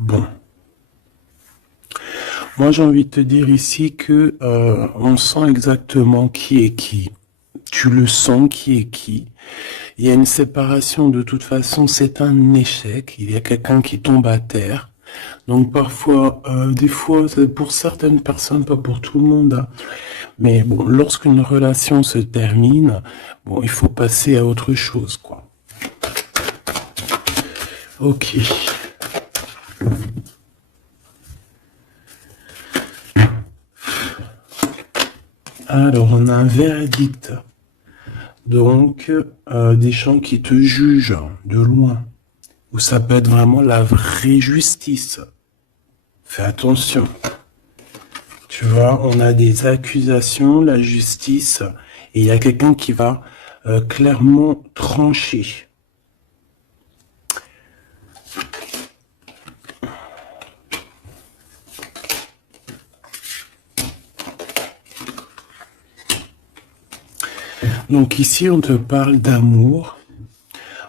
Bon. Moi, j'ai envie de te dire ici que on sent exactement qui est qui. Tu le sens qui est qui. Il y a une séparation de toute façon, c'est un échec. Il y a quelqu'un qui tombe à terre. Donc parfois, des fois, c'est pour certaines personnes, pas pour tout le monde, hein. Mais bon, lorsqu'une relation se termine, bon, il faut passer à autre chose, quoi. Ok. Alors, on a un verdict. Donc, des gens qui te jugent de loin. Ou ça peut être vraiment la vraie justice. Fais attention. Tu vois, on a des accusations, la justice, et il y a quelqu'un qui va clairement trancher. Donc ici, on te parle d'amour,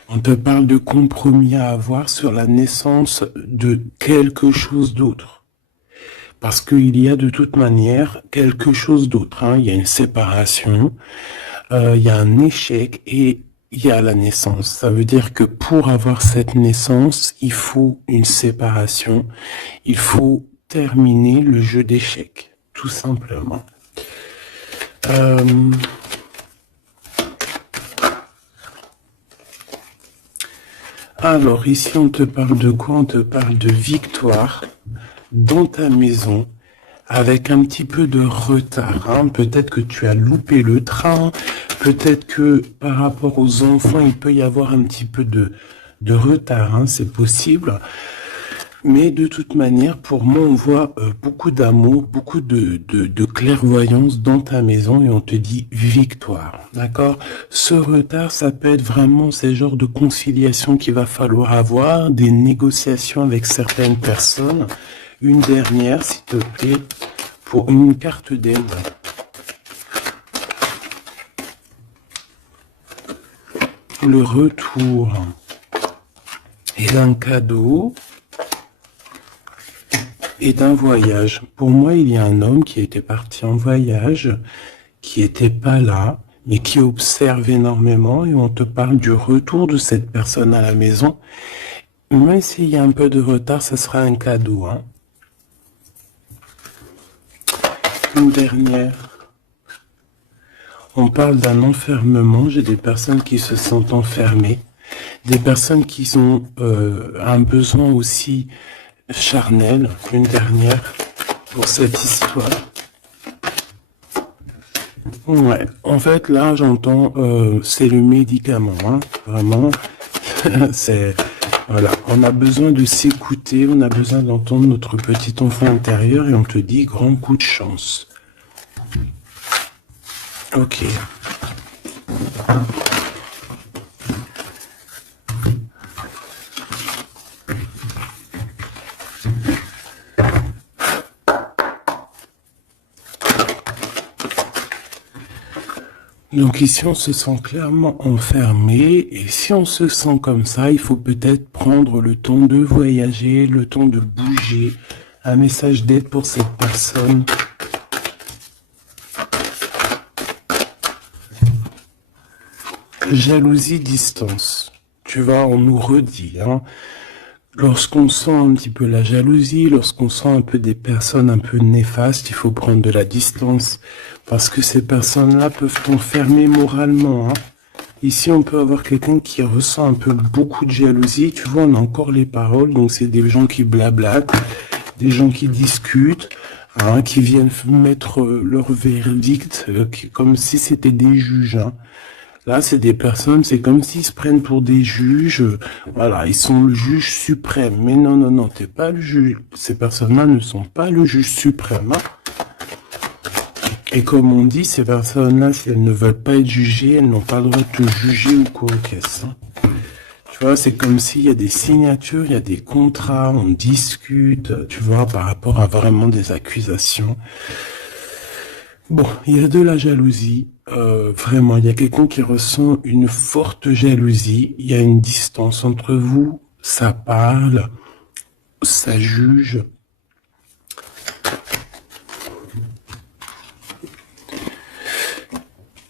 on te parle de compromis à avoir sur la naissance de quelque chose d'autre. Parce qu'il y a de toute manière quelque chose d'autre, hein. Il y a une séparation, il y a un échec et il y a la naissance. Ça veut dire que pour avoir cette naissance, il faut une séparation, il faut terminer le jeu d'échecs, tout simplement. Alors ici on te parle de quoi? On te parle de victoire dans ta maison avec un petit peu de retard, hein. Peut-être que tu as loupé le train, peut-être que par rapport aux enfants il peut y avoir un petit peu de retard, hein. C'est possible. Mais de toute manière, pour moi, on voit beaucoup d'amour, beaucoup de clairvoyance dans ta maison et on te dit victoire, d'accord? Ce retard, ça peut être vraiment ces genres de conciliation qu'il va falloir avoir, des négociations avec certaines personnes. Une dernière, s'il te plaît, pour une carte d'aide. Le retour et d'un cadeau. Et d'un voyage. Pour moi, il y a un homme qui était parti en voyage, qui était pas là, mais qui observe énormément, et on te parle du retour de cette personne à la maison. Même s'il y a un peu de retard, ça sera un cadeau, hein. Une dernière. On parle d'un enfermement. J'ai des personnes qui se sentent enfermées, des personnes qui ont un besoin aussi charnel. Une dernière pour cette histoire. Ouais, en fait là j'entends c'est le médicament, hein, vraiment. C'est voilà, on a besoin de s'écouter, on a besoin d'entendre notre petit enfant intérieur et on te dit grand coup de chance. Ok. Donc ici, on se sent clairement enfermé, et si on se sent comme ça, il faut peut-être prendre le temps de voyager, le temps de bouger. Un message d'aide pour cette personne. Jalousie, distance. Tu vois, on nous redit, hein. Lorsqu'on sent un petit peu la jalousie, lorsqu'on sent un peu des personnes un peu néfastes, il faut prendre de la distance. Parce que ces personnes-là peuvent t'enfermer moralement, hein. Ici, on peut avoir quelqu'un qui ressent un peu beaucoup de jalousie. Tu vois, on a encore les paroles. Donc, c'est des gens qui blablatent, des gens qui discutent, hein, qui viennent mettre leur verdict comme si c'était des juges, hein. Là, c'est des personnes, c'est comme s'ils se prennent pour des juges. Voilà, ils sont le juge suprême. Mais non, non, non, t'es pas le juge. Ces personnes-là ne sont pas le juge suprême, hein. Et comme on dit, ces personnes-là, si elles ne veulent pas être jugées, elles n'ont pas le droit de te juger ou quoi, qu'est-ce, hein. Tu vois, c'est comme s'il y a des signatures, il y a des contrats, on discute, tu vois, par rapport à vraiment des accusations. Bon, il y a de la jalousie, vraiment, il y a quelqu'un qui ressent une forte jalousie, il y a une distance entre vous, ça parle, ça juge.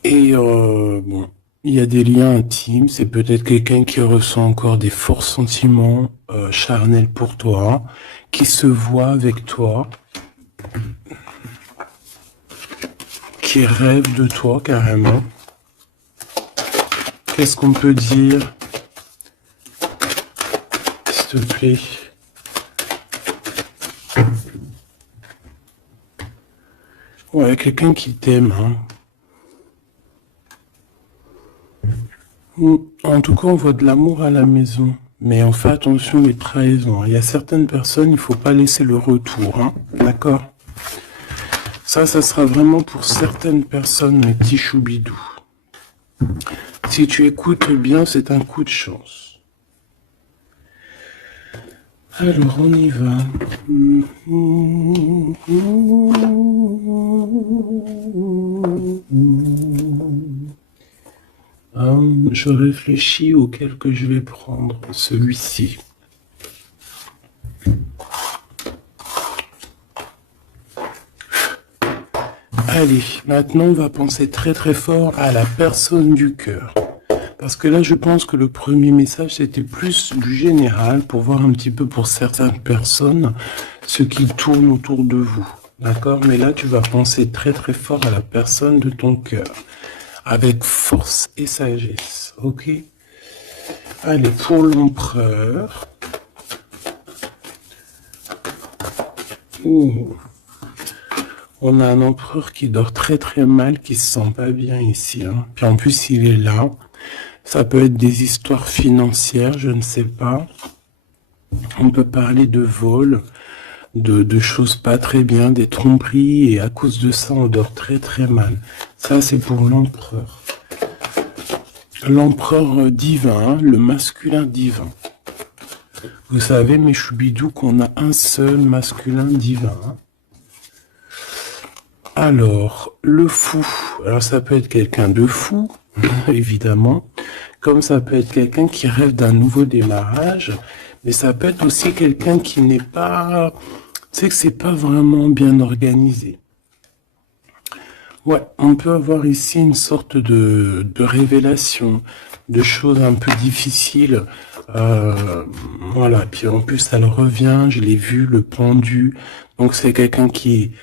Et bon, il y a des liens intimes. C'est peut-être quelqu'un qui ressent encore des forts sentiments charnels pour toi, qui se voit avec toi, qui rêve de toi carrément. Qu'est-ce qu'on peut dire, s'il te plaît? Ouais, quelqu'un qui t'aime, hein. En tout cas, on voit de l'amour à la maison. Mais on fait attention les trahisons. Il y a certaines personnes, il faut pas laisser le retour, hein. D'accord? Ça sera vraiment pour certaines personnes, mes petits choubidous. Si tu écoutes bien, c'est un coup de chance. Alors, on y va. Je réfléchis auquel que je vais prendre. Celui-ci. Allez, maintenant on va penser très très fort à la personne du cœur. Parce que là je pense que le premier message c'était plus du général pour voir un petit peu pour certaines personnes ce qui tourne autour de vous. D'accord? Mais là tu vas penser très très fort à la personne de ton cœur. Avec force et sagesse. Ok? Allez, pour l'empereur. Ouh. On a un empereur qui dort très très mal, qui se sent pas bien ici. Hein. Puis en plus, il est là. Ça peut être des histoires financières, je ne sais pas. On peut parler de vol, de choses pas très bien, des tromperies, et à cause de ça, on dort très très mal. Ça, c'est pour l'empereur. L'empereur divin, le masculin divin. Vous savez, mes choubidous, qu'on a un seul masculin divin. Hein. Alors, le fou, alors ça peut être quelqu'un de fou, évidemment, comme ça peut être quelqu'un qui rêve d'un nouveau démarrage, mais ça peut être aussi quelqu'un qui n'est pas, c'est que c'est pas vraiment bien organisé. Ouais, on peut avoir ici une sorte de révélation, de choses un peu difficiles, voilà, puis en plus elle revient, je l'ai vu, le pendu, donc c'est quelqu'un qui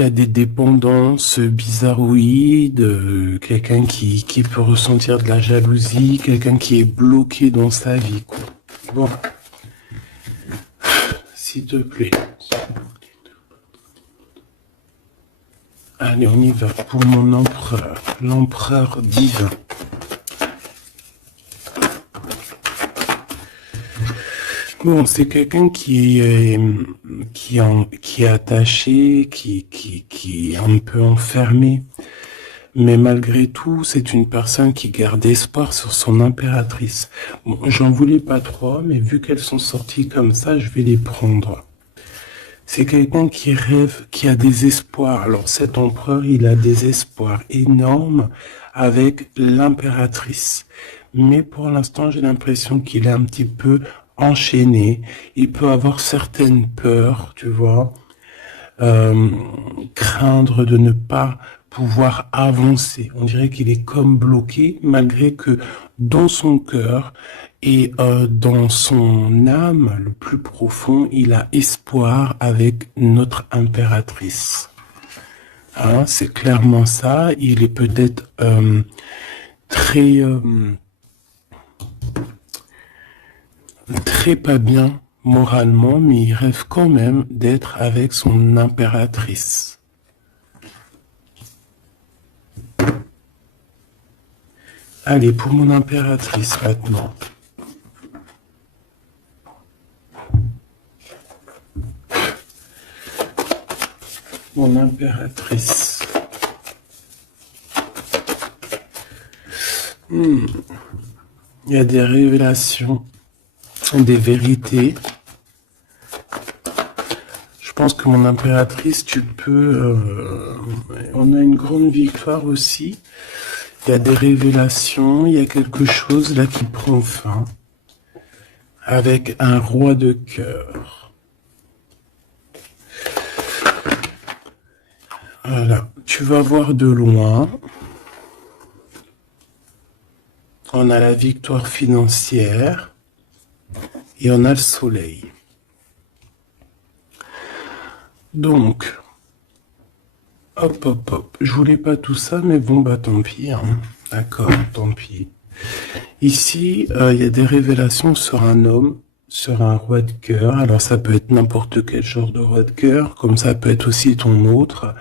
a des dépendances bizarroïdes, quelqu'un qui peut ressentir de la jalousie, quelqu'un qui est bloqué dans sa vie, quoi. Bon, s'il te plaît. Allez, on y va pour mon empereur, l'empereur divin. Bon, c'est quelqu'un qui est attaché, qui est un peu enfermé. Mais malgré tout, c'est une personne qui garde espoir sur son impératrice. Bon, j'en voulais pas trois, mais vu qu'elles sont sorties comme ça, je vais les prendre. C'est quelqu'un qui rêve, qui a des espoirs. Alors cet empereur, il a des espoirs énormes avec l'impératrice. Mais pour l'instant, j'ai l'impression qu'il est un petit peu enchaîné. Il peut avoir certaines peurs, tu vois, craindre de ne pas pouvoir avancer. On dirait qu'il est comme bloqué, malgré que dans son cœur et dans son âme, le plus profond, il a espoir avec notre impératrice. Hein, c'est clairement ça. Il est peut-être très pas bien moralement, mais il rêve quand même d'être avec son impératrice. Allez, pour mon impératrice maintenant. Mon impératrice. Il y a des révélations, des vérités. Je pense que mon impératrice, tu peux... on a une grande victoire aussi. Il y a des révélations, il y a quelque chose là qui prend fin. avec un roi de cœur. Voilà, tu vas voir de loin. On a la victoire financière et on a le soleil. Donc, hop, hop, hop. Je voulais pas tout ça, mais bon, bah tant pis. Hein. D'accord, tant pis. Ici, il y a des révélations sur un homme, sur un roi de cœur. Alors, ça peut être n'importe quel genre de roi de cœur, comme ça peut être aussi ton autre.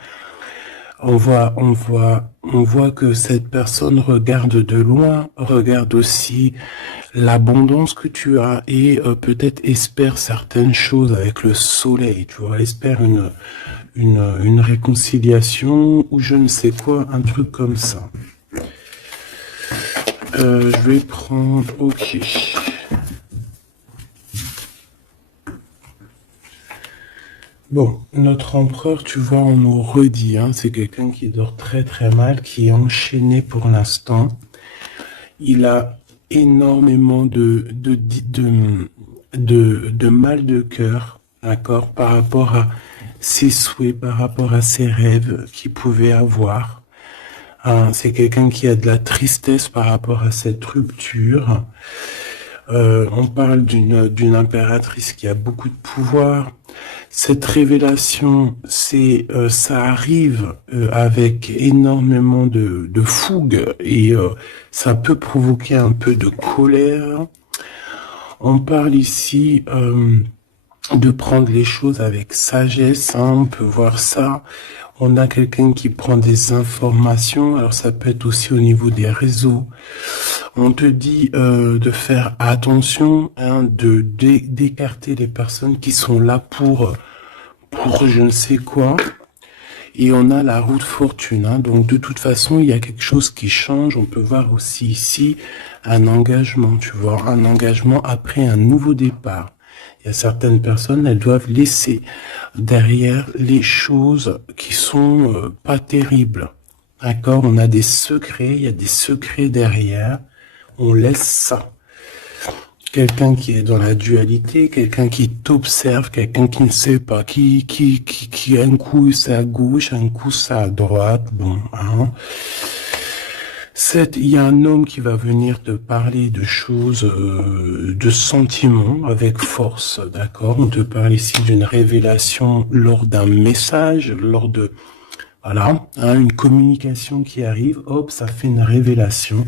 On voit que cette personne regarde de loin, regarde aussi l'abondance que tu as et peut-être espère certaines choses avec le soleil, tu vois, espère une réconciliation ou je ne sais quoi, un truc comme ça. Je vais prendre, ok. Bon, notre empereur, tu vois, on nous redit, hein, c'est quelqu'un qui dort très très mal, qui est enchaîné pour l'instant. Il a énormément de mal de cœur, d'accord, par rapport à ses souhaits, par rapport à ses rêves qu'il pouvait avoir. Hein, c'est quelqu'un qui a de la tristesse par rapport à cette rupture. On parle d'une impératrice qui a beaucoup de pouvoir. Cette révélation, ça arrive avec énormément de fougue et ça peut provoquer un peu de colère. On parle ici de prendre les choses avec sagesse, hein, on peut voir ça. On a quelqu'un qui prend des informations, alors ça peut être aussi au niveau des réseaux. On te dit de faire attention, hein, d'écarter les personnes qui sont là pour je ne sais quoi. Et on a la roue de fortune, hein, donc de toute façon, il y a quelque chose qui change. On peut voir aussi ici un engagement, tu vois, un engagement après un nouveau départ. Il y a certaines personnes, elles doivent laisser derrière les choses qui sont pas terribles. D'accord? On a des secrets, il y a des secrets derrière. On laisse ça. Quelqu'un qui est dans la dualité, quelqu'un qui t'observe, quelqu'un qui ne sait pas, qui un coup c'est à gauche, un coup c'est à droite, bon, hein. Il y a un homme qui va venir te parler de choses, de sentiments avec force, d'accord? On te parle ici d'une révélation lors d'un message, lors de, voilà, hein, une communication qui arrive, hop, ça fait une révélation.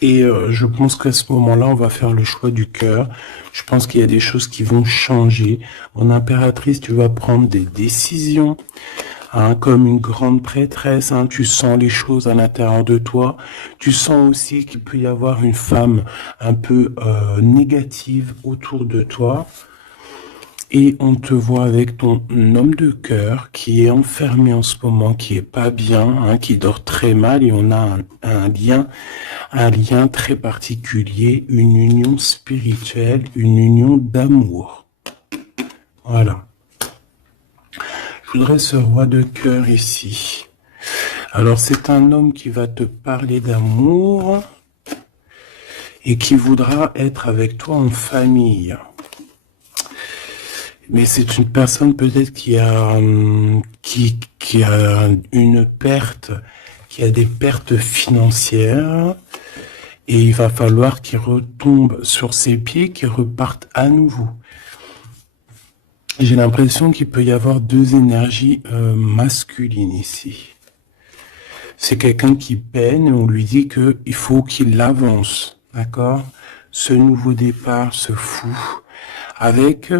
Et je pense qu'à ce moment-là, on va faire le choix du cœur. Je pense qu'il y a des choses qui vont changer. Mon impératrice, tu vas prendre des décisions. Hein, comme une grande prêtresse, hein, tu sens les choses à l'intérieur de toi. Tu sens aussi qu'il peut y avoir une femme un peu négative autour de toi. Et on te voit avec ton homme de cœur qui est enfermé en ce moment, qui est pas bien, hein, qui dort très mal, et on a un lien très particulier, une union spirituelle, une union d'amour. Voilà. Je voudrais ce roi de cœur ici. Alors c'est un homme qui va te parler d'amour et qui voudra être avec toi en famille. Mais c'est une personne peut-être qui a une perte, qui a des pertes financières, et il va falloir qu'il retombe sur ses pieds, qu'il reparte à nouveau. J'ai l'impression qu'il peut y avoir deux énergies masculines ici. C'est quelqu'un qui peine et on lui dit qu'il faut qu'il avance, d'accord? Ce nouveau départ se fout avec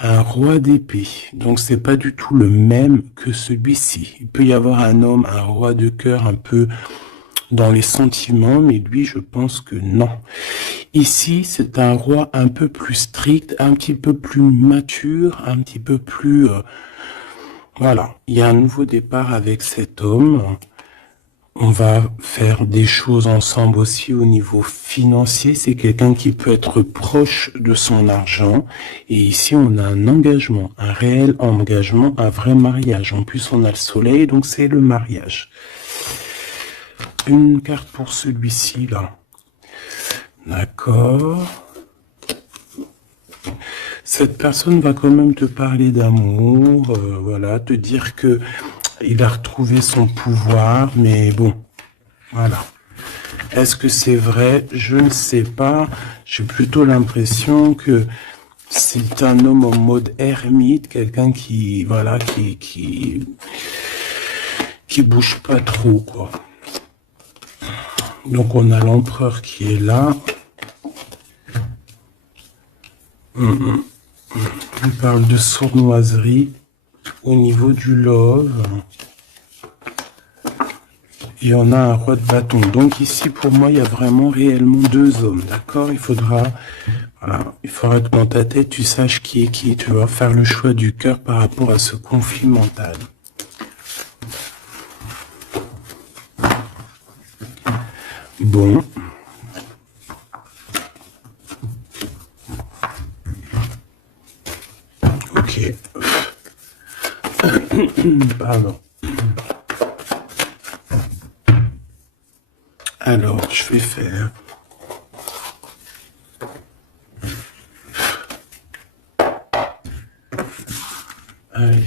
un roi d'épée. Donc c'est pas du tout le même que celui-ci. Il peut y avoir un homme, un roi de cœur un peu dans les sentiments, mais lui je pense que non. Ici c'est un roi un peu plus strict, un petit peu plus mature, un petit peu plus... voilà, il y a un nouveau départ avec cet homme. On va faire des choses ensemble aussi au niveau financier. C'est quelqu'un qui peut être proche de son argent. Et ici, on a un engagement, un réel engagement, un vrai mariage. En plus, on a le soleil, donc c'est le mariage. Une carte pour celui-ci, là. D'accord. Cette personne va quand même te parler d'amour, voilà, te dire que il a retrouvé son pouvoir, mais bon, voilà. Est-ce que c'est vrai? Je ne sais pas. J'ai plutôt l'impression que c'est un homme en mode ermite, quelqu'un qui, voilà, qui bouge pas trop, quoi. Donc on a l'empereur qui est là. On parle de sournoiserie au niveau du love. Et on a un roi de bâton. Donc ici, pour moi, il y a vraiment réellement deux hommes, d'accord? Il faudra que dans ta tête, tu saches qui est qui. Tu vas faire le choix du cœur par rapport à ce conflit mental. Bon. Ok. Pardon. Alors, je vais faire... Allez.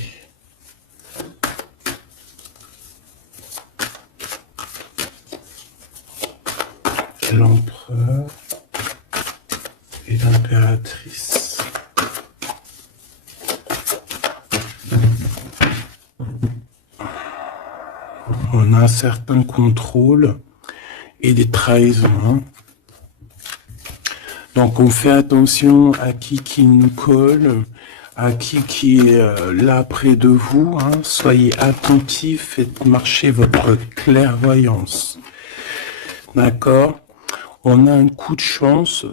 L'empereur et l'impératrice. On a un certain contrôle et des trahisons. Donc on fait attention à qui nous colle, à qui est là près de vous. Soyez attentifs, faites marcher votre clairvoyance. D'accord? On a un coup de chance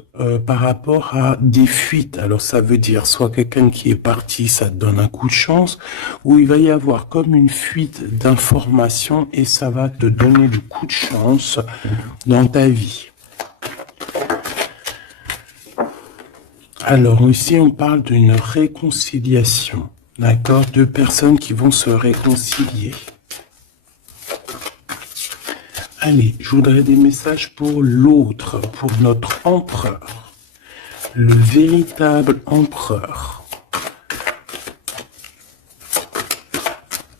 par rapport à des fuites. Alors ça veut dire soit quelqu'un qui est parti, ça te donne un coup de chance, ou il va y avoir comme une fuite d'informations et ça va te donner le coup de chance dans ta vie. Alors ici on parle d'une réconciliation, d'accord? Deux personnes qui vont se réconcilier. Allez, je voudrais des messages pour l'autre, pour notre empereur, le véritable empereur.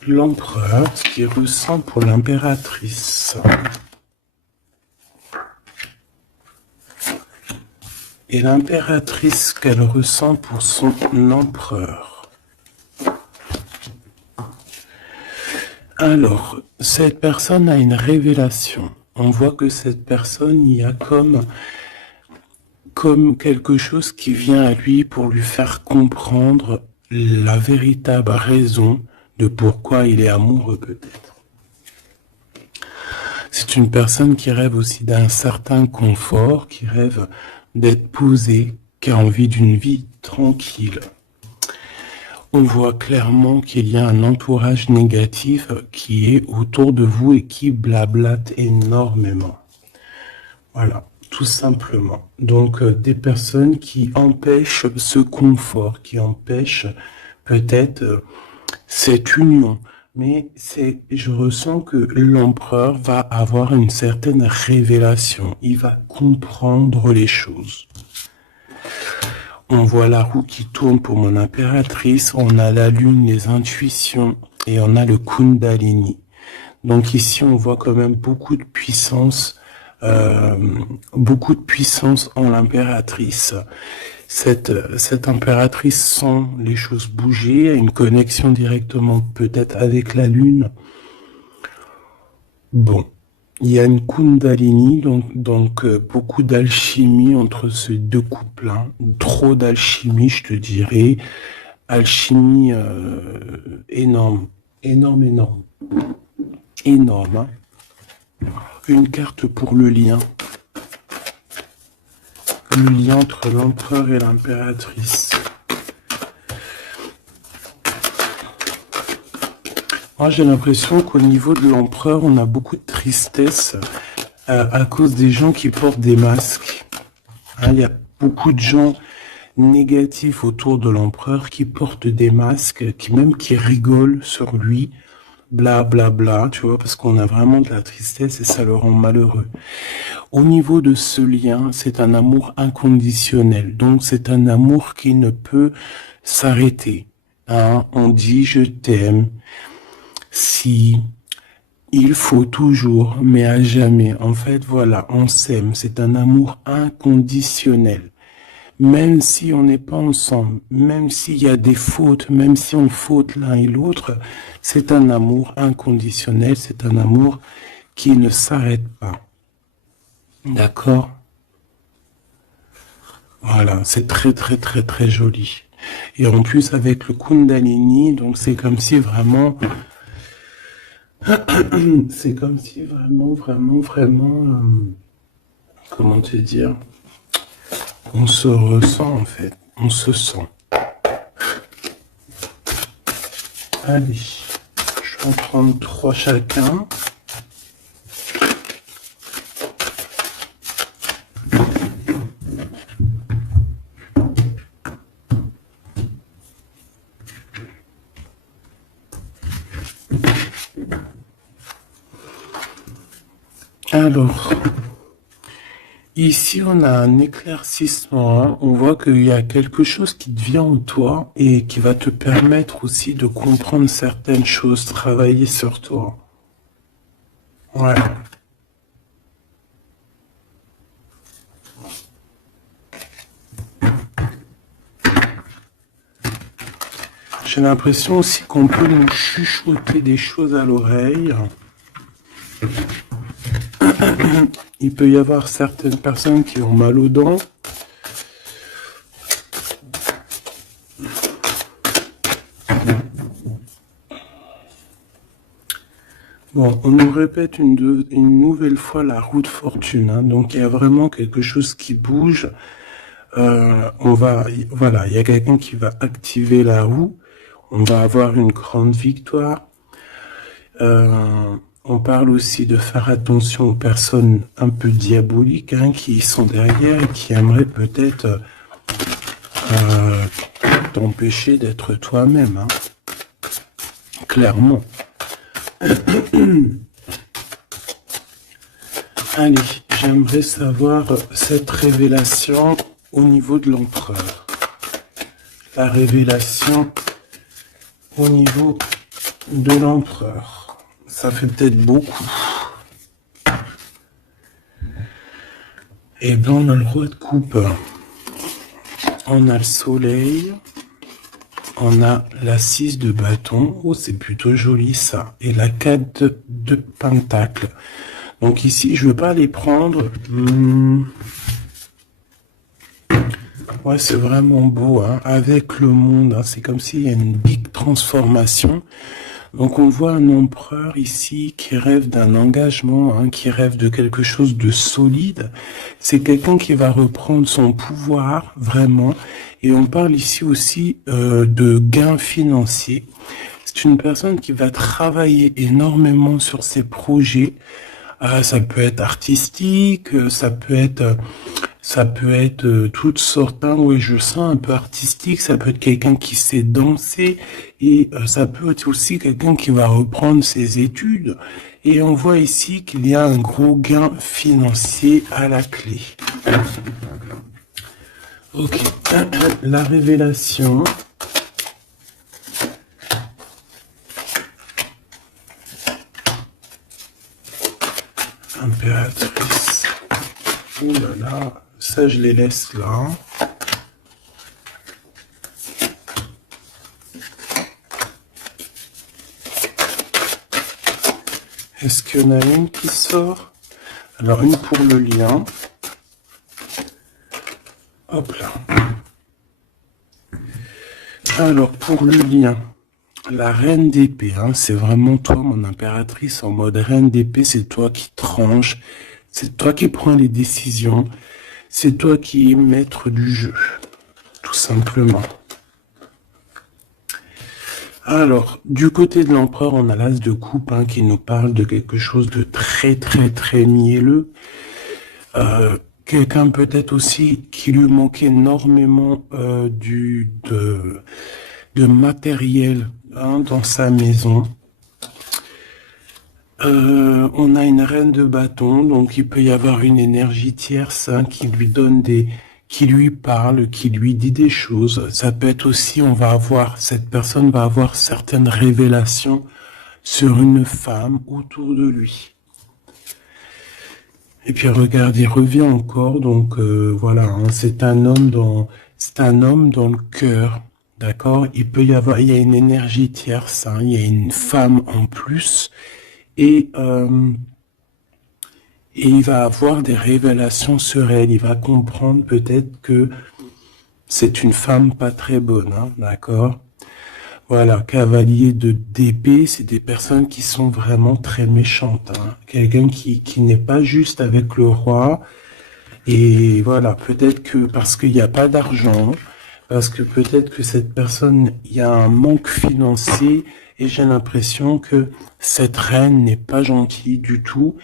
L'empereur, ce qu'il ressent pour l'impératrice. Et l'impératrice qu'elle ressent pour son empereur. Alors, cette personne a une révélation. On voit que cette personne, il y a comme quelque chose qui vient à lui pour lui faire comprendre la véritable raison de pourquoi il est amoureux peut-être. C'est une personne qui rêve aussi d'un certain confort, qui rêve d'être posé, qui a envie d'une vie tranquille. On voit clairement qu'il y a un entourage négatif qui est autour de vous et qui blablate énormément. Voilà, tout simplement. Donc, des personnes qui empêchent ce confort, qui empêchent peut-être cette union. Mais je ressens que l'empereur va avoir une certaine révélation. Il va comprendre les choses. On voit la roue qui tourne pour mon impératrice, on a la lune, les intuitions, et on a le Kundalini. Donc ici, on voit quand même beaucoup de puissance en l'impératrice. Cette impératrice sent les choses bouger, a une connexion directement peut-être avec la lune. Bon. Il y a une Kundalini, donc beaucoup d'alchimie entre ces deux couples. Trop d'alchimie, je te dirais. Alchimie énorme. Énorme. Une carte pour le lien. Le lien entre l'empereur et l'impératrice. Moi, j'ai l'impression qu'au niveau de l'empereur, on a beaucoup de tristesse à cause des gens qui portent des masques. Il y a beaucoup de gens négatifs autour de l'empereur qui portent des masques, qui rigolent sur lui bla bla bla, tu vois, parce qu'on a vraiment de la tristesse et ça le rend malheureux. Au niveau de ce lien, c'est un amour inconditionnel. Donc, c'est un amour qui ne peut s'arrêter. Hein? On dit je t'aime si il faut toujours, mais à jamais. En fait, voilà, on s'aime. C'est un amour inconditionnel. Même si on n'est pas ensemble, même s'il y a des fautes, même si on faute l'un et l'autre, c'est un amour inconditionnel. C'est un amour qui ne s'arrête pas. D'accord? Voilà, c'est très très très très joli. Et en plus avec le Kundalini, donc c'est comme si vraiment, c'est comme si vraiment, comment te dire, on se ressent en fait, on se sent. Allez, je vais en prendre 3 chacun. Alors, ici on a un éclaircissement, hein. On voit qu'il y a quelque chose qui devient en toi et qui va te permettre aussi de comprendre certaines choses, travailler sur toi. Ouais. J'ai l'impression aussi qu'on peut nous chuchoter des choses à l'oreille. Il peut y avoir certaines personnes qui ont mal aux dents. Bon, on nous répète une nouvelle fois la roue de fortune. Hein. Donc il y a vraiment quelque chose qui bouge. Voilà, il y a quelqu'un qui va activer la roue. On va avoir une grande victoire. On parle aussi de faire attention aux personnes un peu diaboliques, hein, qui sont derrière et qui aimeraient peut-être t'empêcher d'être toi-même. Hein. Clairement. Allez, j'aimerais savoir cette révélation au niveau de l'empereur. La révélation au niveau de l'empereur. Ça fait peut-être beaucoup. Et bien, on a le roi de coupe. On a le soleil. On a la 6 de bâton. Oh, c'est plutôt joli ça. Et la 4 de pentacle. Donc ici, je ne veux pas les prendre. Ouais, c'est vraiment beau. Hein. Avec le monde, hein. C'est comme s'il y a une big transformation. Donc on voit un empereur ici qui rêve d'un engagement, hein, qui rêve de quelque chose de solide. C'est quelqu'un qui va reprendre son pouvoir, vraiment. Et on parle ici aussi de gains financiers. C'est une personne qui va travailler énormément sur ses projets. Ça peut être artistique, ça peut être toutes sortes, hein, oui, je sens un peu artistique, ça peut être quelqu'un qui sait danser, et ça peut être aussi quelqu'un qui va reprendre ses études. Et on voit ici qu'il y a un gros gain financier à la clé. Ok, la révélation. Impératrice. Oh là là, ça je les laisse là. Est-ce qu'il y en a une qui sort? Alors une pour le lien. Hop là. Alors pour le lien. La reine d'épée, hein, c'est vraiment toi, mon impératrice, en mode reine d'épée, c'est toi qui tranches, c'est toi qui prends les décisions, c'est toi qui es maître du jeu, tout simplement. Alors, du côté de l'empereur, on a l'as de coupe, hein, qui nous parle de quelque chose de très très très mielleux. Quelqu'un peut-être aussi qui lui manquait énormément de matériel, hein, dans sa maison. On a une reine de bâton, donc il peut y avoir une énergie tierce hein, qui lui donne qui lui parle, qui lui dit des choses. Ça peut être aussi, cette personne va avoir certaines révélations sur une femme autour de lui. Et puis regarde, il revient encore, donc voilà, hein, c'est un homme dans le cœur, d'accord? Il y a une énergie tierce, hein, il y a une femme en plus, et il va avoir des révélations sur elle. Il va comprendre peut-être que c'est une femme pas très bonne, hein, d'accord? Voilà, cavalier d'épée, c'est des personnes qui sont vraiment très méchantes. Hein. Quelqu'un qui n'est pas juste avec le roi. Et voilà, peut-être que parce qu'il n'y a pas d'argent, parce que peut-être que cette personne, il y a un manque financier, et j'ai l'impression que cette reine n'est pas gentille du tout,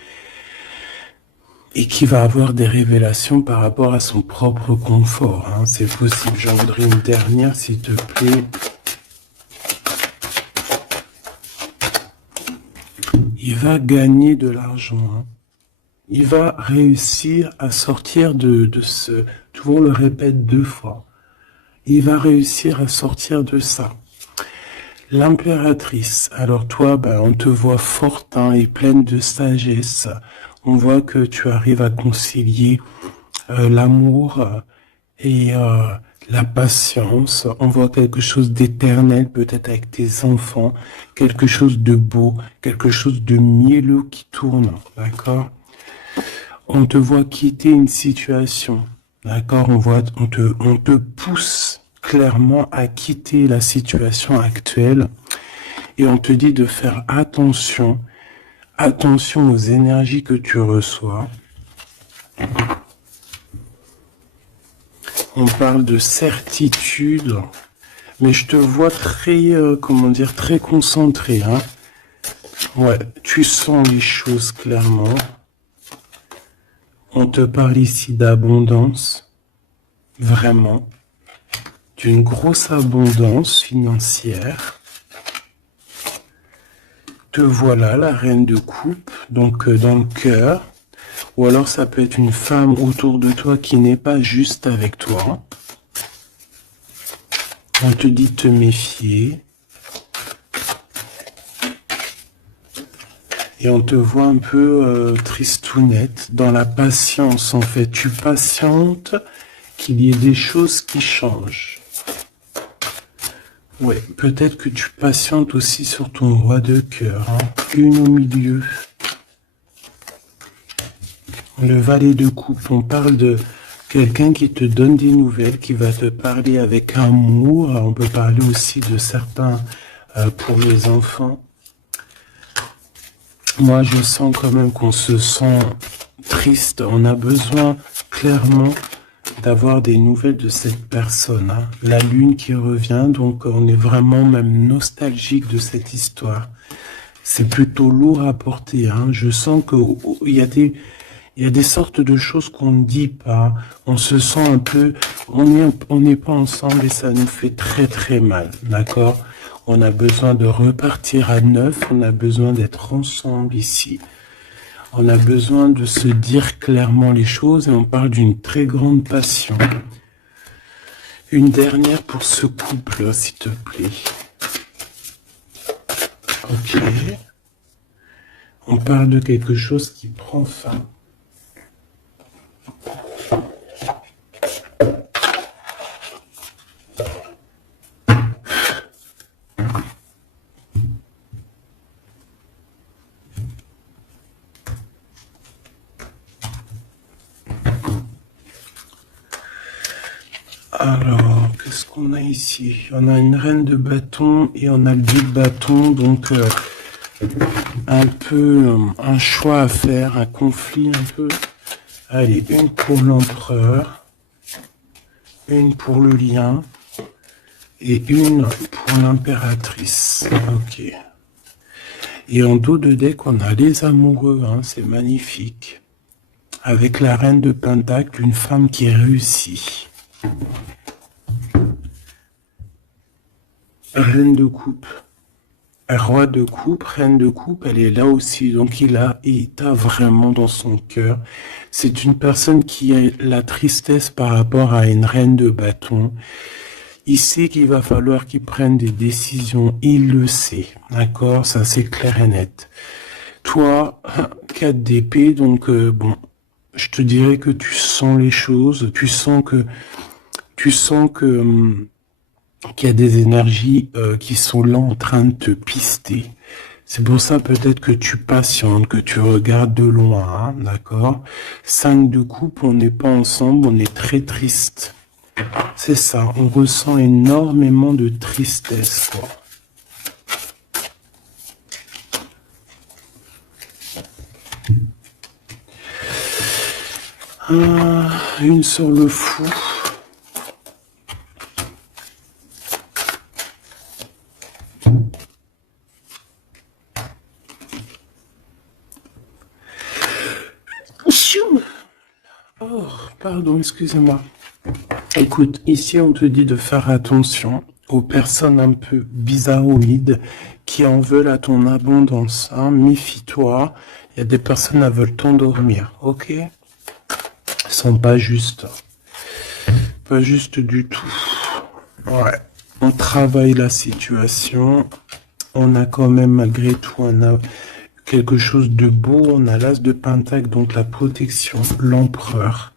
et qui va avoir des révélations par rapport à son propre confort. Hein. C'est possible. J'en voudrais une dernière, s'il te plaît. Il va gagner de l'argent. Hein. Il va réussir à sortir de ce... Toujours le répète 2 fois. Il va réussir à sortir de ça. L'impératrice. Alors toi, on te voit forte hein, et pleine de sagesse. On voit que tu arrives à concilier l'amour et la patience. On voit quelque chose d'éternel, peut-être avec tes enfants, quelque chose de beau, quelque chose de mielleux qui tourne, d'accord? On te voit quitter une situation, d'accord? On te pousse clairement à quitter la situation actuelle et on te dit de faire attention aux énergies que tu reçois. On parle de certitude, mais je te vois très, très concentré. Hein. Ouais, tu sens les choses clairement. On te parle ici d'abondance, vraiment, d'une grosse abondance financière. Te voilà, la reine de coupe, donc dans le cœur. Ou alors ça peut être une femme autour de toi qui n'est pas juste avec toi. On te dit de te méfier. Et on te voit un peu tristounette, dans la patience en fait. Tu patientes qu'il y ait des choses qui changent. Ouais, peut-être que tu patientes aussi sur ton roi de cœur. Hein. Une au milieu. Le valet de coupe, on parle de quelqu'un qui te donne des nouvelles, qui va te parler avec amour. On peut parler aussi de certains pour les enfants. Moi, je sens quand même qu'on se sent triste. On a besoin clairement d'avoir des nouvelles de cette personne. Hein. La lune qui revient, donc on est vraiment même nostalgique de cette histoire. C'est plutôt lourd à porter. Hein. Je sens qu'il y a des sortes de choses qu'on ne dit pas. On se sent un peu... On n'est pas ensemble et ça nous fait très très mal. D'accord ? On a besoin de repartir à neuf. On a besoin d'être ensemble ici. On a besoin de se dire clairement les choses et on parle d'une très grande passion. Une dernière pour ce couple, s'il te plaît. Ok. On parle de quelque chose qui prend fin. Alors, qu'est-ce qu'on a ici? On a une reine de bâton et on a le 2 de bâton, donc un peu un choix à faire, un conflit un peu. Allez, une pour l'empereur, une pour le lien et une pour l'impératrice. Ok. Et en dos de deck, on a les amoureux, hein, c'est magnifique. Avec la reine de pentacle, une femme qui réussit. Reine de coupe. Roi de coupe, reine de coupe, elle est là aussi. Donc il t'a vraiment dans son cœur. C'est une personne qui a la tristesse par rapport à une reine de bâton. Il sait qu'il va falloir qu'il prenne des décisions. Il le sait. D'accord? Ça, c'est clair et net. Toi, 4 d'épée, donc bon, je te dirais que tu sens les choses. Tu sens que qu'il y a des énergies qui sont là en train de te pister. C'est pour ça peut-être que tu patientes, que tu regardes de loin, hein, d'accord? 5 de coupe, on n'est pas ensemble, on est très triste. C'est ça, on ressent énormément de tristesse, quoi. Une sur le fou. Oh, pardon, excusez-moi. Écoute, ici on te dit de faire attention aux personnes un peu bizarroïdes qui en veulent à ton abondance. Hein. Méfie-toi, il y a des personnes qui veulent t'endormir, ok? Ils sont pas justes. Pas justes du tout. Ouais. On travaille la situation. On a quand même, malgré tout, on a quelque chose de beau. On a l'as de pentacle, donc la protection, l'empereur.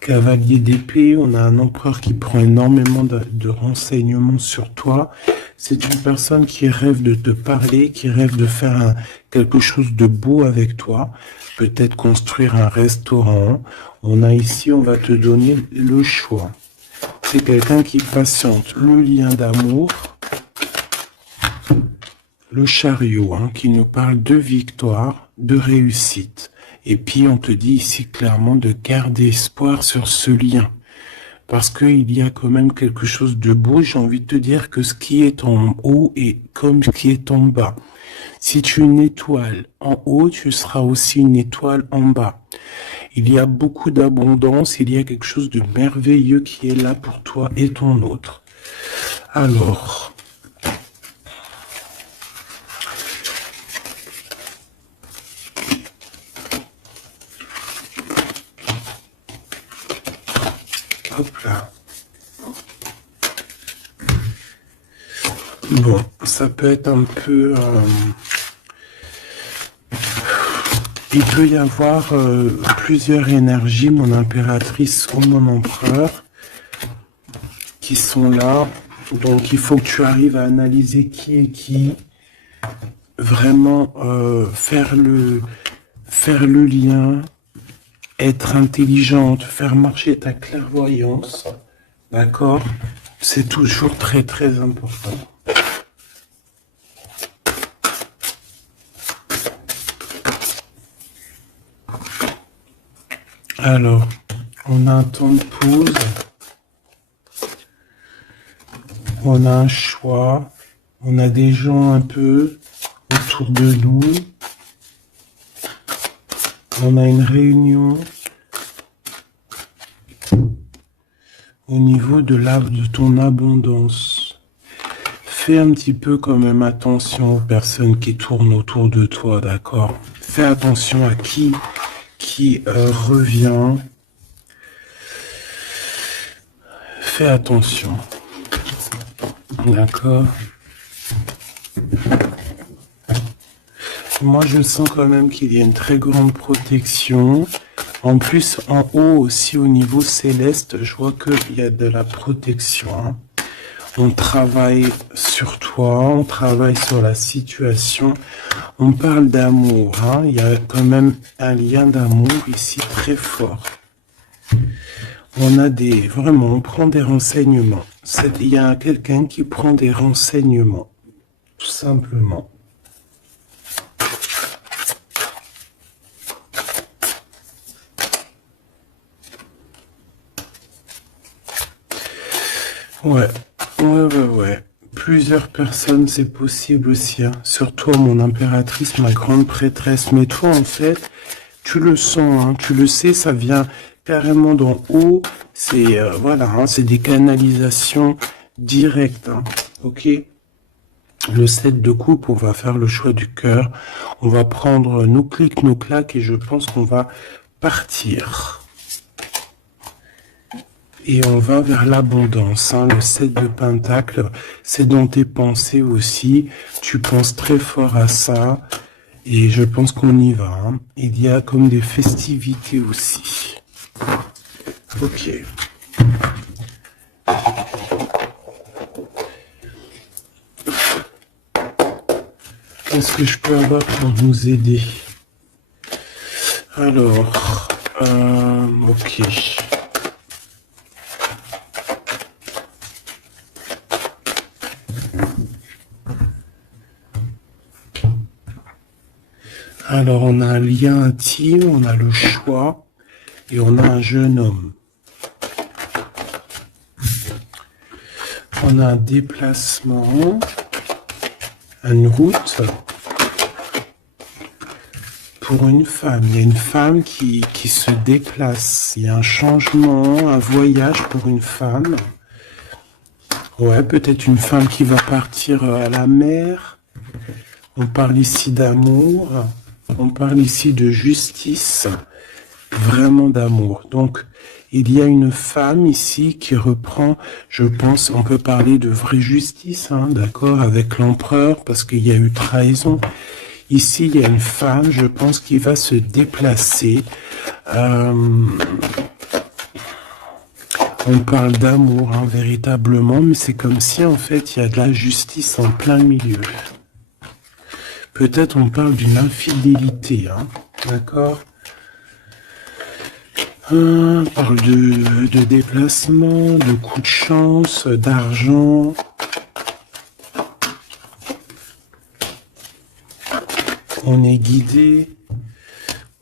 Cavalier d'épée, on a un empereur qui prend énormément de renseignements sur toi. C'est une personne qui rêve de te parler, qui rêve de faire quelque chose de beau avec toi. Peut-être construire un restaurant. On a ici, on va te donner le choix. C'est quelqu'un qui patiente. Le lien d'amour. Le chariot, hein, qui nous parle de victoire, de réussite. Et puis, on te dit ici clairement de garder espoir sur ce lien. Parce qu'il y a quand même quelque chose de beau. J'ai envie de te dire que ce qui est en haut est comme ce qui est en bas. Si tu es une étoile en haut, tu seras aussi une étoile en bas. Il y a beaucoup d'abondance. Il y a quelque chose de merveilleux qui est là pour toi et ton autre. Alors... Hop là. Bon, ça peut être un peu... il peut y avoir plusieurs énergies, mon impératrice ou mon empereur, qui sont là. Donc, il faut que tu arrives à analyser qui est qui. Vraiment faire le lien. Être intelligente, faire marcher ta clairvoyance, d'accord? C'est toujours très très important. Alors, on a un temps de pause, on a un choix, on a des gens un peu autour de nous. On a une réunion au niveau de ton abondance. Fais un petit peu quand même attention aux personnes qui tournent autour de toi, d'accord? Fais attention à qui revient. Fais attention. D'accord? Moi, je sens quand même qu'il y a une très grande protection. En plus, en haut aussi, au niveau céleste, je vois qu'il y a de la protection. Hein. On travaille sur toi, on travaille sur la situation. On parle d'amour. Hein. Il y a quand même un lien d'amour ici très fort. On a vraiment, on prend des renseignements. Il y a quelqu'un qui prend des renseignements, tout simplement. Ouais. Plusieurs personnes, c'est possible aussi. Hein. Surtout mon impératrice, ma grande prêtresse. Mais toi, en fait, tu le sens, hein, tu le sais, ça vient carrément d'en haut. C'est voilà, hein, c'est des canalisations directes. Hein, ok. Le 7 de coupe, on va faire le choix du cœur. On va prendre nos clics, nos claques et je pense qu'on va partir. Et on va vers l'abondance. Hein. Le 7 de pentacle, c'est dans tes pensées aussi. Tu penses très fort à ça. Et je pense qu'on y va. Hein. Il y a comme des festivités aussi. Ok. Qu'est-ce que je peux avoir pour nous aider? Alors, ok. Alors, on a un lien intime, on a le choix et on a un jeune homme. On a un déplacement, une route pour une femme. Il y a une femme qui se déplace. Il y a un changement, un voyage pour une femme. Ouais, peut-être une femme qui va partir à la mer. On parle ici d'amour. On parle ici de justice. Vraiment d'amour. Donc, il y a une femme ici qui reprend, je pense, on peut parler de vraie justice, hein, d'accord, avec l'empereur, parce qu'il y a eu trahison. Ici, il y a une femme, je pense, qui va se déplacer. On parle d'amour, hein, véritablement, mais c'est comme si, en fait, il y a de la justice en plein milieu. Peut-être on parle d'une infidélité, hein, d'accord. On parle de déplacement, de coup de chance, d'argent. On est guidé.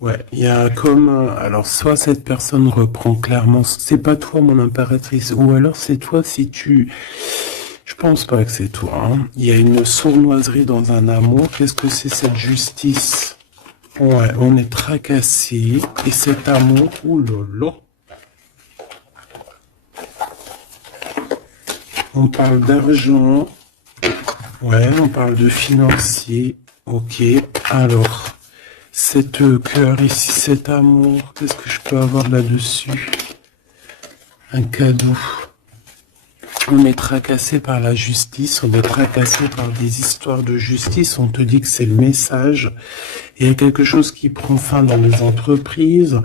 Ouais, il y a comme... alors, soit cette personne reprend clairement... C'est pas toi, mon impératrice. Ou alors, c'est toi si tu... Je pense pas que c'est toi. Hein. Il y a une sournoiserie dans un amour. Qu'est-ce que c'est cette justice? Ouais, on est tracassé. Et cet amour... Ouh là là. On parle d'argent. Ouais, on parle de financier. Ok, alors, cette cœur ici, cet amour, qu'est-ce que je peux avoir là-dessus? Un cadeau. On est tracassé par la justice, on est tracassé par des histoires de justice, on te dit que c'est le message. Il y a quelque chose qui prend fin dans les entreprises,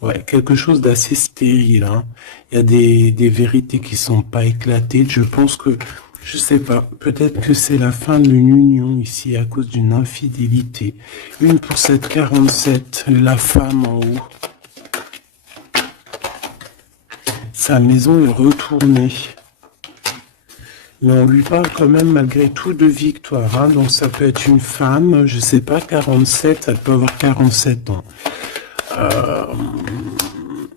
ouais, quelque chose d'assez stérile. Hein. Il y a des vérités qui sont pas éclatées, je pense que... Je sais pas, peut-être que c'est la fin d'une union ici à cause d'une infidélité. Une pour cette 47, la femme en haut. Sa maison est retournée. Mais on lui parle quand même malgré tout de victoire. Hein. Donc ça peut être une femme, je sais pas, 47, elle peut avoir 47 ans.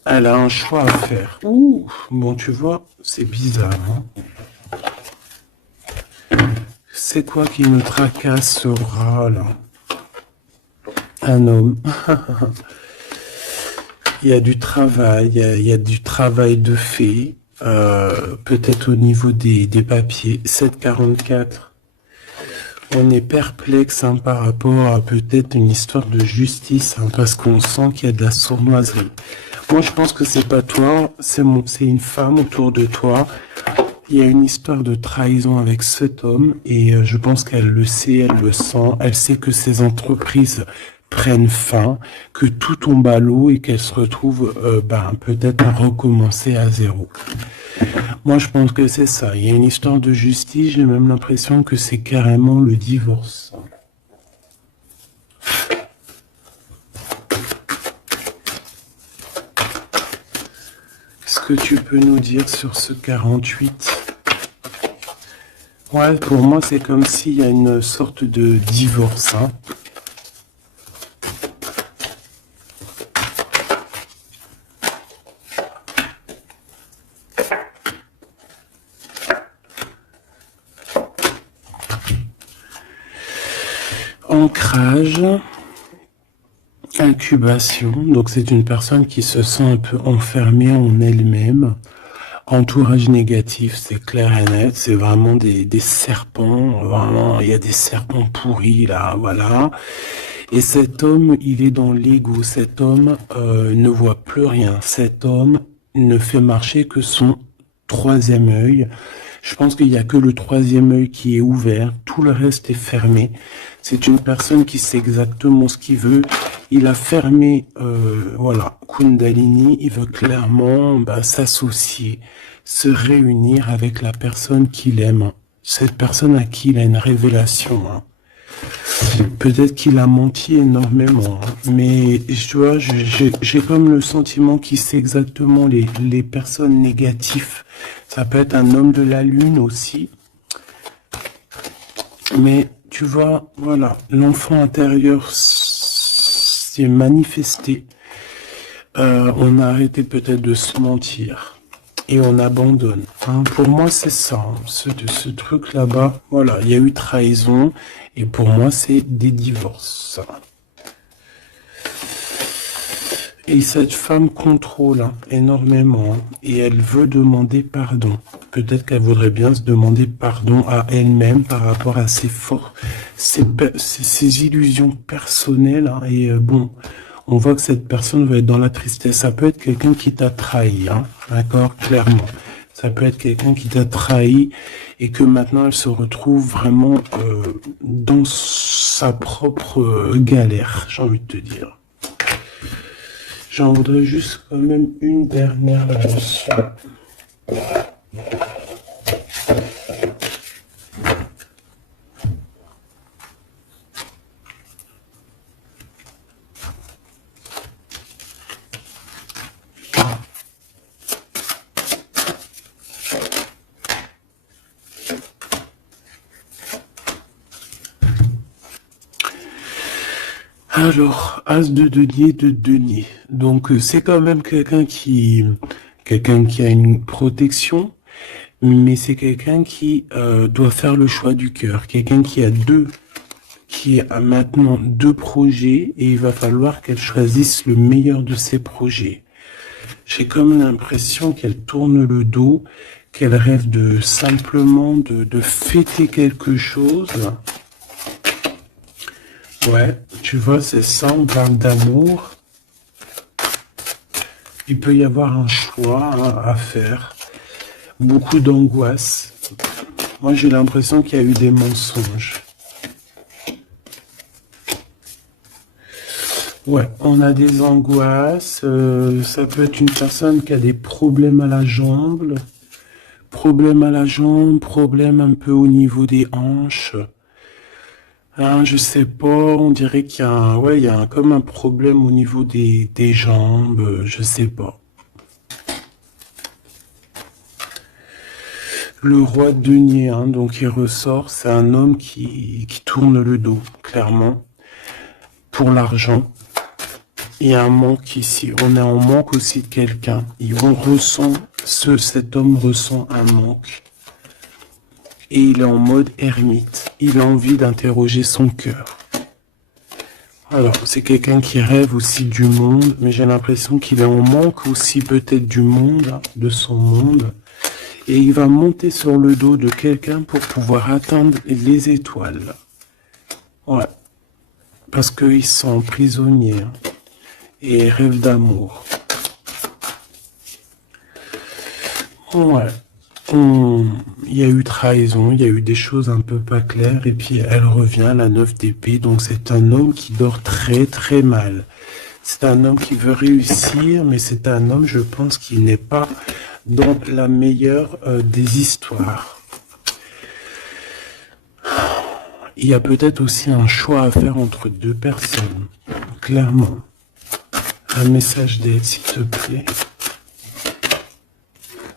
Elle a un choix à faire. Ouh, bon tu vois, c'est bizarre. Hein. C'est quoi qui me tracasse ce rat là? Un homme. Il y a du travail, il y a du travail de fait, peut-être au niveau des papiers. 744. On est perplexe hein, par rapport à peut-être une histoire de justice, hein, parce qu'on sent qu'il y a de la sournoiserie. Moi je pense que c'est pas toi, c'est une femme autour de toi. Il y a une histoire de trahison avec cet homme et je pense qu'elle le sait, elle le sent, elle sait que ces entreprises prennent fin, que tout tombe à l'eau et qu'elle se retrouve peut-être à recommencer à zéro. Moi je pense que c'est ça, il y a une histoire de justice, j'ai même l'impression que c'est carrément le divorce. Qu'est-ce que tu peux nous dire sur ce 48 ? Ouais, pour moi, c'est comme s'il y a une sorte de divorce. Hein. Ancrage, incubation. Donc, c'est une personne qui se sent un peu enfermée en elle-même. Entourage négatif, c'est clair et net, c'est vraiment des serpents, vraiment, il y a des serpents pourris là, voilà. Et cet homme, il est dans l'ego, cet homme ne voit plus rien, cet homme ne fait marcher que son troisième œil. Je pense qu'il n'y a que le troisième œil qui est ouvert, tout le reste est fermé. C'est une personne qui sait exactement ce qu'il veut. Il a fermé, voilà, Kundalini. Il veut clairement s'associer, se réunir avec la personne qu'il aime. Cette personne à qui il a une révélation. Hein. Peut-être qu'il a menti énormément, hein. Mais tu vois, j'ai comme le sentiment qu'il sait exactement les personnes négatives. Ça peut être un homme de la lune aussi. Mais tu vois, voilà, l'enfant intérieur s'est manifesté. On a arrêté peut-être de se mentir et on abandonne. Hein. Pour moi, c'est ça, hein, ce truc là-bas. Voilà, il y a eu trahison et pour moi, c'est des divorces. Et cette femme contrôle hein, énormément hein, et elle veut demander pardon. Peut-être qu'elle voudrait bien se demander pardon à elle-même par rapport à ses illusions personnelles. Hein, et bon, on voit que cette personne va être dans la tristesse. Ça peut être quelqu'un qui t'a trahi, hein, d'accord, clairement. Ça peut être quelqu'un qui t'a trahi et que maintenant elle se retrouve vraiment dans sa propre galère, j'ai envie de te dire. J'en voudrais juste quand même une dernière là-dessus. Alors, As de denier. Donc, c'est quand même quelqu'un qui a une protection, mais c'est quelqu'un qui doit faire le choix du cœur. Quelqu'un qui a maintenant deux projets et il va falloir qu'elle choisisse le meilleur de ses projets. J'ai comme l'impression qu'elle tourne le dos, qu'elle rêve simplement de fêter quelque chose. Ouais, tu vois, c'est ça, on parle d'amour. Il peut y avoir un choix hein, à faire. Beaucoup d'angoisse. Moi, j'ai l'impression qu'il y a eu des mensonges. Ouais, on a des angoisses. Ça peut être une personne qui a des problèmes à la jambe. Problèmes à la jambe, problèmes un peu au niveau des hanches. Hein, je sais pas, on dirait qu'il y a comme un problème au niveau des jambes, je sais pas. Le roi de denier, hein, donc il ressort, c'est un homme qui tourne le dos, clairement, pour l'argent. Il y a un manque ici, on est en manque aussi de quelqu'un. Cet homme ressent un manque. Et il est en mode ermite. Il a envie d'interroger son cœur. Alors, c'est quelqu'un qui rêve aussi du monde, mais j'ai l'impression qu'il est en manque aussi peut-être du monde, de son monde. Et il va monter sur le dos de quelqu'un pour pouvoir atteindre les étoiles. Ouais. Parce qu'il se sent prisonnier. Hein, et rêve d'amour. Ouais. Il y a eu trahison, il y a eu des choses un peu pas claires, et puis elle revient, la 9 d'épée, donc c'est un homme qui dort très très mal. C'est un homme qui veut réussir, mais c'est un homme, je pense, qui n'est pas dans la meilleure des histoires. Il y a peut-être aussi un choix à faire entre deux personnes, clairement. Un message d'aide, s'il te plaît.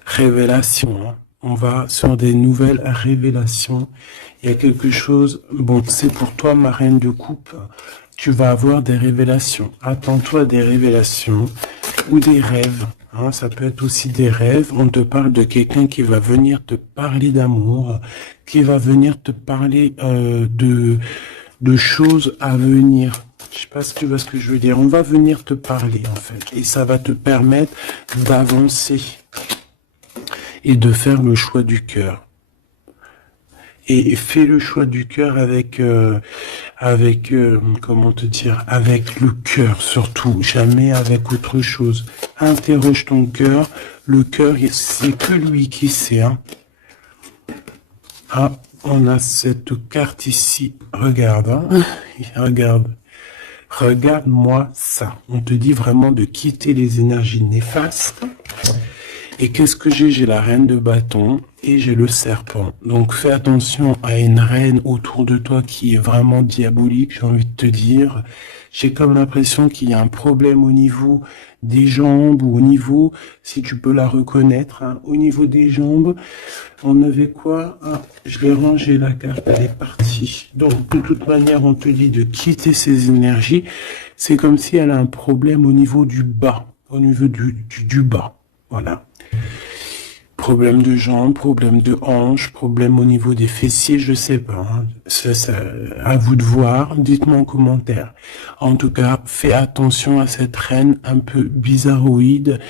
Révélation, hein. On va sur des nouvelles révélations. Il y a quelque chose, bon, c'est pour toi, ma reine de coupe, tu vas avoir des révélations. Attends-toi à des révélations ou des rêves. Hein, ça peut être aussi des rêves. On te parle de quelqu'un qui va venir te parler d'amour, qui va venir te parler de choses à venir. Je sais pas si tu vois ce que je veux dire. On va venir te parler, en fait. Et ça va te permettre d'avancer. et de faire le choix du cœur. Et fais le choix du cœur avec, comment te dire, avec le cœur surtout, jamais avec autre chose. Interroge ton cœur. Le cœur, c'est que lui qui sait. Hein. Ah, on a cette carte ici. Regarde, hein. Regarde. Regarde-moi ça. On te dit vraiment de quitter les énergies néfastes. Et qu'est-ce que j'ai? J'ai la reine de bâton et j'ai le serpent. Donc fais attention à une reine autour de toi qui est vraiment diabolique, j'ai envie de te dire. J'ai comme l'impression qu'il y a un problème au niveau des jambes ou au niveau, si tu peux la reconnaître, hein, au niveau des jambes. On avait quoi? Ah, je l'ai rangé la carte, elle est partie. Donc de toute manière, on te dit de quitter ces énergies. C'est comme si elle a un problème au niveau du bas, au niveau du bas. Voilà. Problème de jambes, problème de hanches, problème au niveau des fessiers, je sais pas. Hein. Ça, à vous de voir. Dites-moi en commentaire. En tout cas, fais attention à cette reine un peu bizarroïde